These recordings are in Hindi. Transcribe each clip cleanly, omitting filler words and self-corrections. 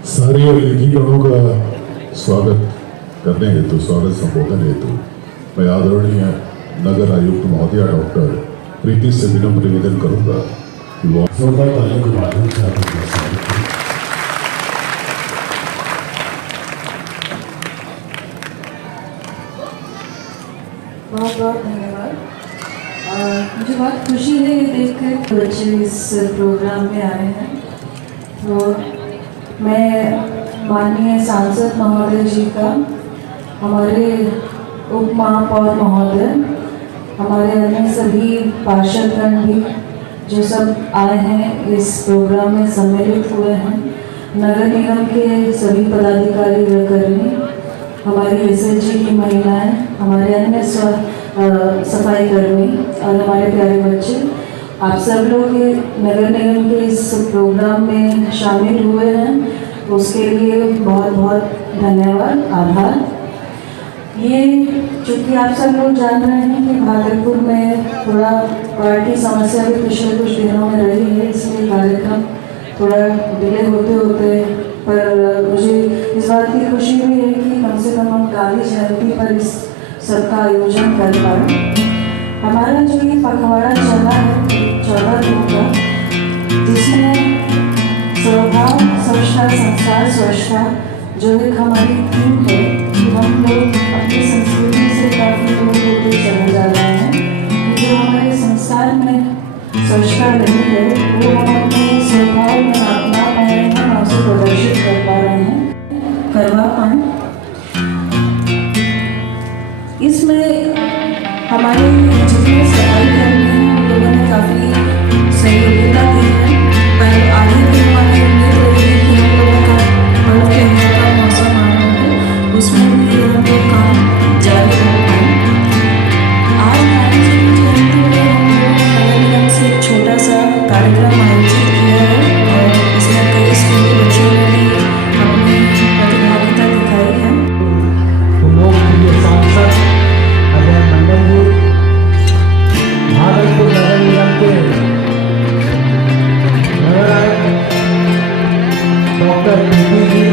सारे लेखिगणों का स्वागत करने हेतु, स्वागत संबोधन हेतु मैं आदरणीय नगर आयुक्त महोदया डॉक्टर प्रीति से विनम्र निवेदन करूंगा कि वो जोरदार तालियों के माध्यम से आपका स्वागत करें। बहुत बहुत धन्यवाद। मुझे बहुत खुशी है ये देखकर बच्चे इस प्रोग्राम में आए हैं। तो मैं माननीय सांसद महोदय जी का, हमारे उप महापौर महोदय, हमारे अन्य सभी पार्षदगण भी जो सब आए हैं इस प्रोग्राम में सम्मिलित हुए हैं, नगर निगम के सभी पदाधिकारी व कर्मी, हमारी एसएचजी की महिलाएं, हमारे अन्य सफाई कर्मी और हमारे प्यारे बच्चे, आप सब लोग नगर निगम के इस प्रोग्राम में शामिल हुए हैं, उसके लिए बहुत बहुत धन्यवाद, आभार। ये चूँकि आप सब लोग जान रहे हैं कि भागलपुर में थोड़ा पार्टी समस्या भी पिछले कुछ दिनों में रही है, इसलिए कार्यक्रम थोड़ा डिले होते होते, पर मुझे इस बात की खुशी भी है कि कम से कम हम गांधी जयंती पर इस सबका आयोजन कर पाए। हमारा जो ये पखवाड़ा चला है 14 दिन का, जिसमें स्वभाव स्वच्छता संस्कार स्वच्छता जो एक हमारी थीम है कि हम लोग अपनी संस्कृति से काफ़ी दूर होते चले जा रहे हैं, कि जो हमारे संस्कार में स्वच्छता नहीं है वो हम अपने स्वभाव में अपना पा रहे हैं, हम उसे प्रदर्शित कर पा रहे हैं, करवा पाएँ। इसमें हमारे जितने सफाई कर्मी हैं उन लोगों ने काफ़ी सहयोगिता दी है, पर आगे भी हमारी उम्मीद रहेगी कि हम लोगों का पर्व कहने का मौसम आ रहा है, उसमें भी हम लोग काम जारी रख पाएँ। आज गांधी जी की जयंती में हम लोग नगर निगम से एक छोटा सा कार्यक्रम आयोजित किया है और इसमें कई स्कूली बच्चों ने भी अपनी प्रतिभागिता दिखाई है। भागलपुर नगर निगम के नगर आयुक्त doctor Preeti ji,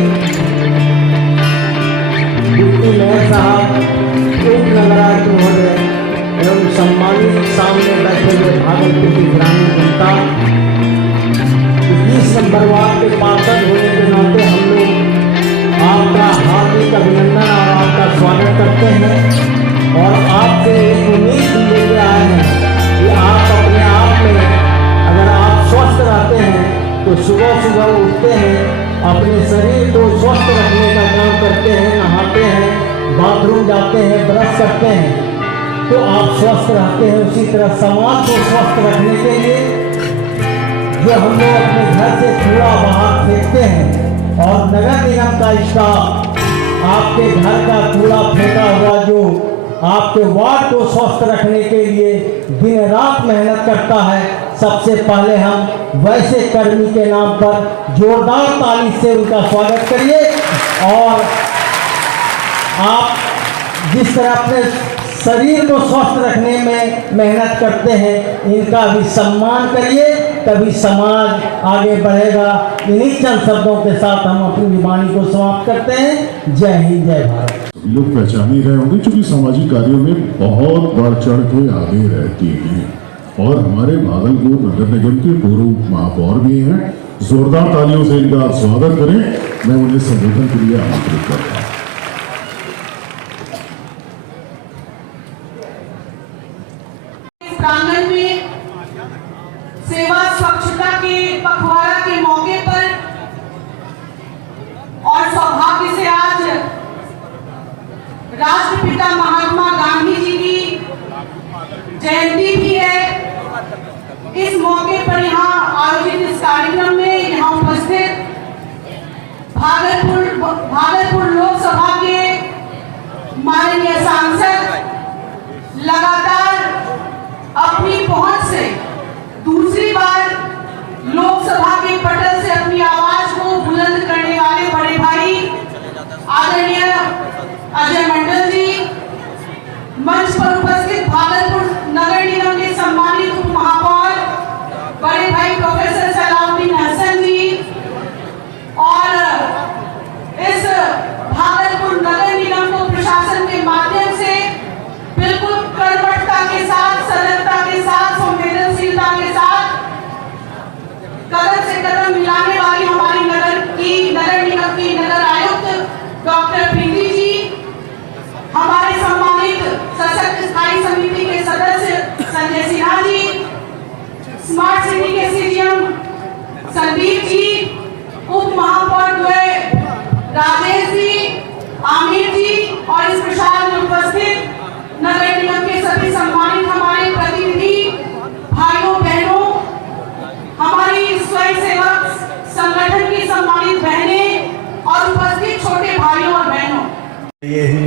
deputy mayor साहब, उप नगर आयुक्त महोदय एवं सम्मानित सामने बैठे हुए भागलपुर की ग्रामीण जनता, 21 नंबर वार्ड के पार्षद होने के नाते हम लोग आपका हार्दिक अभिनंदन और आपका स्वागत करते हैं और आपसे एक उम्मीद लेके आए हैं कि आप अपने आप में अगर आप स्वस्थ रहते हैं तो सुबह सुबह उठते हैं, अपने शरीर को स्वस्थ रखने का काम करते हैं, नहाते हैं, बाथरूम जाते हैं, ब्रश करते हैं, तो आप स्वस्थ रहते हैं। उसी तरह समाज को स्वस्थ रखने के लिए जो हम लोग अपने घर से कूड़ा बाहर फेंकते हैं और नगर निगम का स्टाफ आपके घर का कूड़ा फेंका हुआ जो आपके वार्ड को स्वस्थ रखने के लिए दिन रात मेहनत करता है, सबसे पहले हम वैसे कर्मी के नाम पर जोरदार ताली से उनका स्वागत करिए और आप जिस तरह अपने शरीर को स्वस्थ रखने में मेहनत करते हैं, इनका भी सम्मान करिए, तभी समाज आगे बढ़ेगा। इन्हीं चंद शब्दों के साथ हम अपनी वाणी को समाप्त करते हैं। जय हिंद, जय भारत। लोग पहचान ही रहे होंगे क्योंकि सामाजिक कार्यों में बहुत बढ़ चढ़ के आगे रहती हैं और हमारे भागलपुर नगर निगम के पूर्व महापौर भी हैं। जोरदार तालियों से इनका स्वागत करें। मैं उन्हें संबोधन के लिए आमंत्रित करता हूँ। प्रांगण में सेवा स्वच्छता के पखवाड़ा के मौके पर और सौभाग्य से आज राष्ट्रपिता महात्मा गांधी जी की जयंती भी है। इस मौके पर यहाँ आयोजित इस कार्यक्रम में यहाँ उपस्थित भागलपुर लोकसभा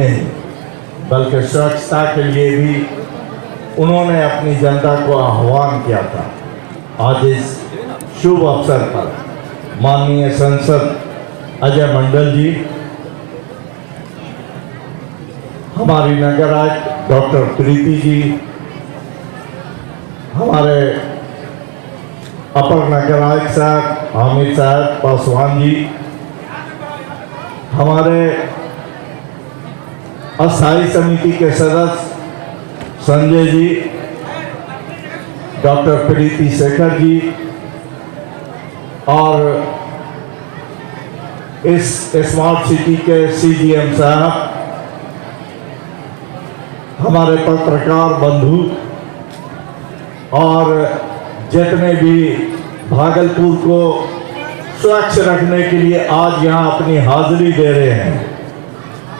नहीं बल्कि स्वच्छता के लिए भी उन्होंने अपनी जनता को आह्वान किया था। आज इस शुभ अवसर पर माननीय सांसद अजय मंडल जी, हमारी नगर आयुक्त डॉक्टर प्रीति जी, हमारे अपर नगर आयुक्त साहब हामिद साहब पासवान जी, हमारे अस्थायी समिति के सदस्य संजय जी, डॉक्टर प्रीति शेखर जी और इस स्मार्ट सिटी के CGM साहब, हमारे पत्रकार बंधु और जितने भी भागलपुर को स्वच्छ रखने के लिए आज यहाँ अपनी हाजिरी दे रहे हैं,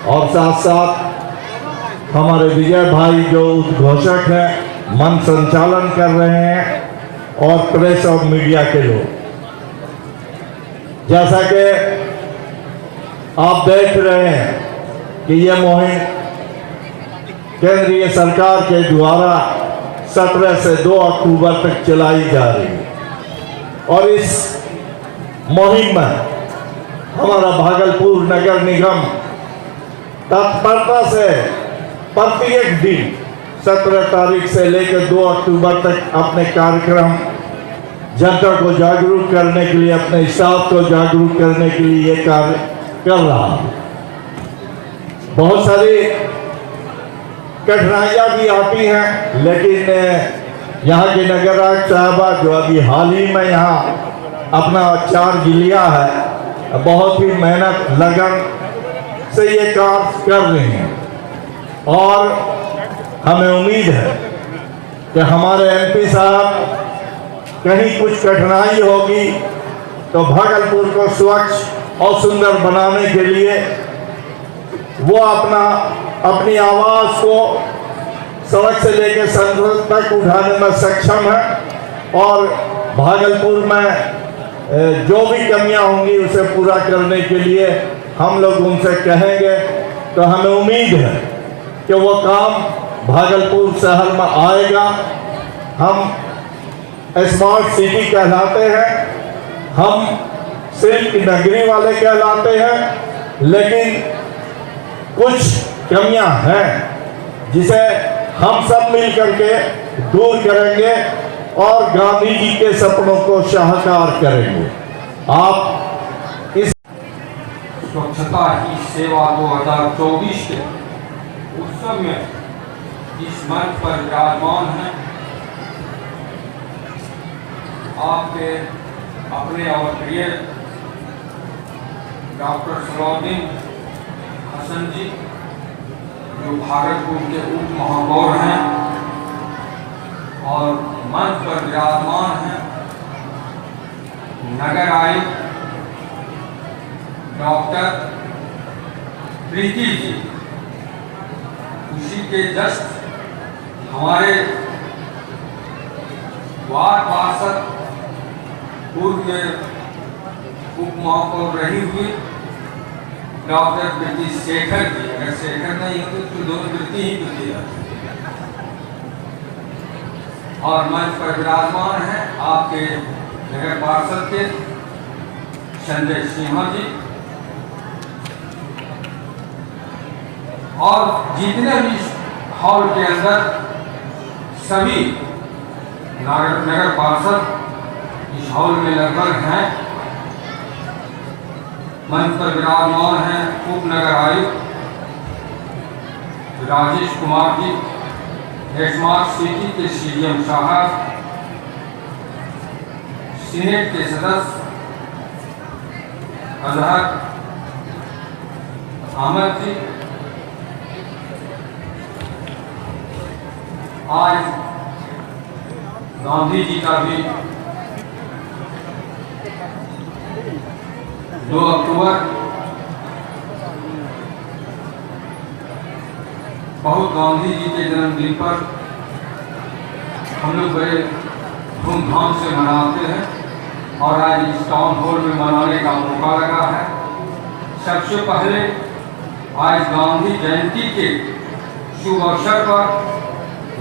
और साथ साथ हमारे विजय भाई जो उद्घोषक हैं, मन संचालन कर रहे हैं, और प्रेस और मीडिया के लोग। जैसा कि आप देख रहे हैं कि यह मुहिम केंद्रीय सरकार के द्वारा 17 से 2 अक्टूबर तक चलाई जा रही है, और इस मुहिम में हमारा भागलपुर नगर निगम तत्परता से प्रत्येक दिन 17 तारीख से लेकर 2 अक्टूबर तक अपने कार्यक्रम जनता को जागरूक करने के लिए, अपने स्टाफ को जागरूक करने के लिए ये कार्य कर रहा है। बहुत सारी कठिनाइयाँ भी आती हैं, लेकिन यहाँ की नगर आयुक्त साहबा जो अभी हाल ही में यहाँ अपना चार्ज लिया है, बहुत ही मेहनत लगन से ये कार्य कर रही हैं, और हमें उम्मीद है कि हमारे MP साहब कहीं कुछ कठिनाई होगी तो भागलपुर को स्वच्छ और सुंदर बनाने के लिए वो अपनी आवाज़ को सड़क से लेकर संसद तक उठाने में सक्षम है, और भागलपुर में जो भी कमियां होंगी उसे पूरा करने के लिए हम लोग उनसे कहेंगे, तो हमें उम्मीद है कि वो काम भागलपुर शहर में आएगा। हम स्मार्ट सिटी कहलाते हैं, हम सिल्क नगरी वाले कहलाते हैं, लेकिन कुछ कमियां हैं जिसे हम सब मिल करके दूर करेंगे और गांधी जी के सपनों को साकार करेंगे। आप इस स्वच्छता ही सेवा 2024 के उत्सव में इस मंच पर विराजमान हैं आपके अपने और प्रिय डॉक्टर सलाउद्दीन हसन जी, जो भागलपुर के उप महापौर हैं, और मंच पर विराजमान हैं नगर आयुक्त डॉक्टर प्रीति जी। उसी के जस्ट हमारे वार्ड पार्षद पूर्व में उप महापौर रही हुई डॉक्टर प्रीति शेखर जी, अगर शेखर नहीं होती तो दोनों प्रीति ही प्रीति रहती, और मंच पर विराजमान है आपके नगर पार्षद के संजय सिन्हा जी, और जितने भी हॉल के अंदर सभी नगर पार्षद इस हॉल में लगभग हैं। मंच पर विराजमान हैं उप नगर आयुक्त राजेश कुमार जी, स्मार्ट सिटी के CGM साहब, सीनेट के सदस्य अजहर अहमद जी। आज गांधी जी का भी 2 अक्टूबर बहुत गांधी जी के जन्मदिन पर हम लोग बड़े धूमधाम से मनाते हैं, और आज इस टाउन हॉल में मनाने का मौका लगा है। सबसे पहले आज गांधी जयंती के शुभ अवसर पर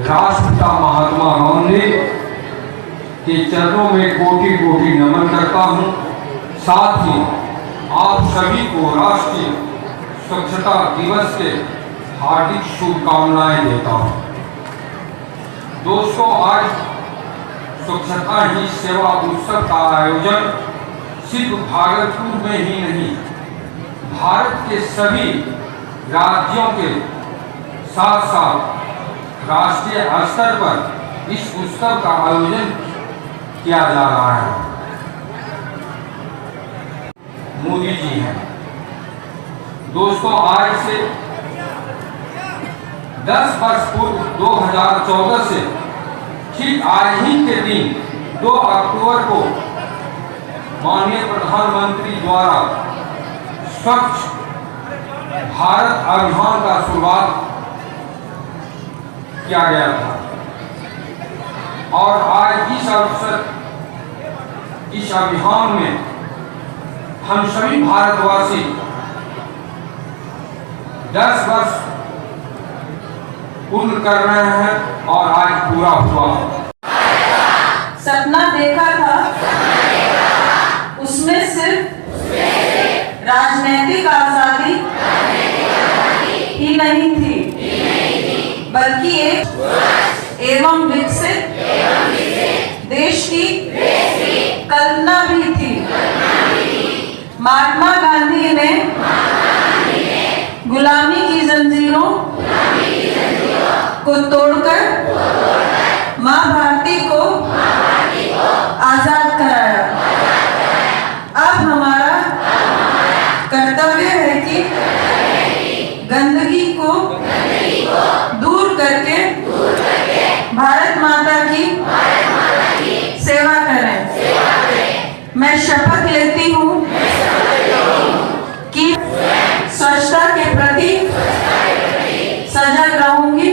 राष्ट्रपिता महात्मा गांधी के चरणों में कोटि कोटि नमन करता हूं। साथ ही आप सभी को राष्ट्रीय स्वच्छता दिवस के हार्दिक शुभकामनाएं देता हूं। दोस्तों, आज स्वच्छता ही सेवा उत्सव का आयोजन सिर्फ भागलपुर में ही नहीं, भारत के सभी राज्यों के साथ साथ राष्ट्रीय स्तर पर इस उत्सव का आयोजन किया जा रहा है। मोदी जी हैं। दोस्तों, आज से 10 वर्ष पूर्व 2014 से ठीक आज ही के दिन 2 अक्टूबर को माननीय प्रधानमंत्री द्वारा स्वच्छ भारत अभियान का शुरुआत किया गया था और आज इस अभियान में हम सभी भारतवासी 10 वर्ष पूर्ण कर रहे हैं और आज पूरा हुआ। सपना देखा था, उसमें सिर्फ राजनीतिक आजादी ही नहीं थी, बल्कि एक एवं विकसित देश की कल्पना भी थी। महात्मा गांधी ने गुलामी की जंजीरों को तोड़कर मां भारती को आजाद कराया। अब हमारा कर्तव्य है कि गंदगी को दूर करके भारत माता की सेवा करें। मैं शपथ लेती हूँ कि स्वच्छता के प्रति सजग रहूंगी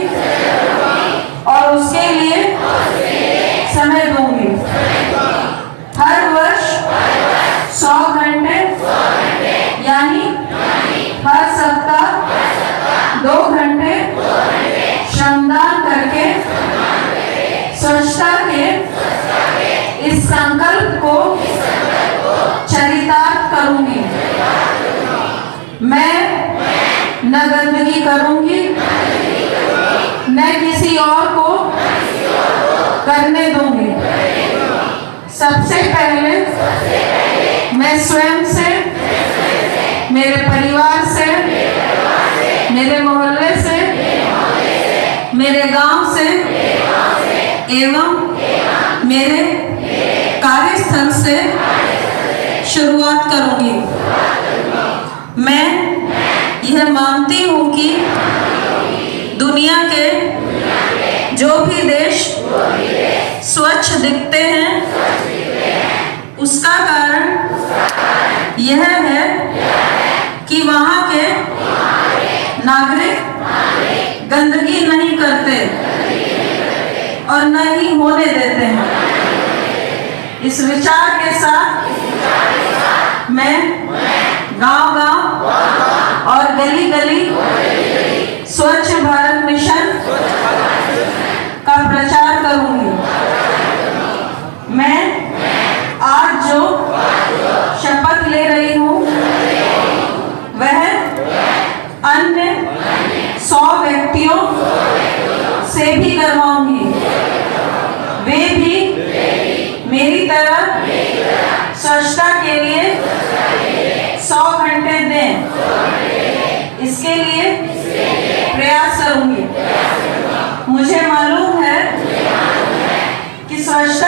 और उसके लिए समय दूंगी। हर वर्ष 100 घंटे यानी हर सप्ताह 2 घंटे श्रमदान करके स्वच्छता के इस संकल्प को चरितार्थ करूंगी। मैं न गंदगी करूंगी, न किसी और को करने दूंगी। सबसे पहले मैं स्वयं से, मेरे परिवार से, मेरे मोहल्ले से, मेरे गांव से एवं मेरे कार्यस्थल से शुरुआत करूंगी। मैं यह मानती हूं कि दुनिया के जो भी देश स्वच्छ दिखते हैं, उसका कारण यह है कि वहां के नागरिक गंदगी नहीं करते और न ही होने देते हैं। इस विचार के साथ मैं गांव-गांव और गली-गली स्वच्छ भारत मिशन का प्रचार करूंगी। मैं आज जो शपथ ले रही हूँ वह अन्य 100 व्यक्तियों से भी करवाऊंगी। वे भी मेरी तरह स्वच्छता के लिए 100 घंटे दें। इसके लिए प्रयास करूंगी। मुझे मालूम है कि स्वच्छता